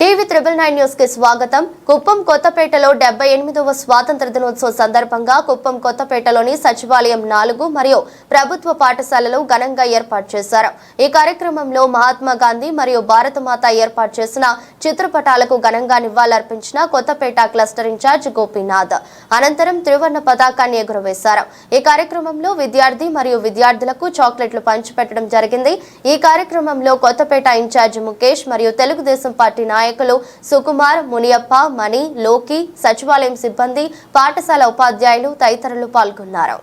TV9 news కి స్వాగతం. కుప్పం కొత్తపేటలో 78వ స్వాతంత్ర దినోత్సవ సందర్భంగా కుప్పం కొత్తపేటలోని సచివాలయం 4 మరియు ప్రభుత్వ పాఠశాలలో ఘనంగా ఏర్పాటు చేశారు. ఈ కార్యక్రమంలో మహాత్మా గాంధీ మరియు భారతమాత ఏర్పాటు చేసిన చిత్రపటాలకు ఘనంగా నివాళులర్పించిన కొత్తపేట క్లస్టర్ ఇన్ఛార్జ్ గోపీనాథ్ అనంతరం త్రివర్ణ పతాకాన్ని ఎగురవేశారు. ఈ కార్యక్రమంలో విద్యార్థి మరియు విద్యార్థులకు చాక్లెట్లు పంచిపెట్టడం జరిగింది. ఈ కార్యక్రమంలో కొత్తపేట ఇన్ఛార్జ్ ముఖేష్ మరియు తెలుగుదేశం పార్టీ నాయకులు సుకుమార్, మునియప్ప, మణి, లోకి, సచివాలయం సిబ్బంది, పాఠశాల ఉపాధ్యాయులు తదితరులు పాల్గొన్నారు.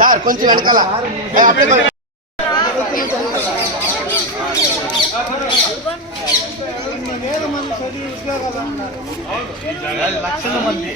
సార్ కొంచెం వెనకాల లక్షల మంది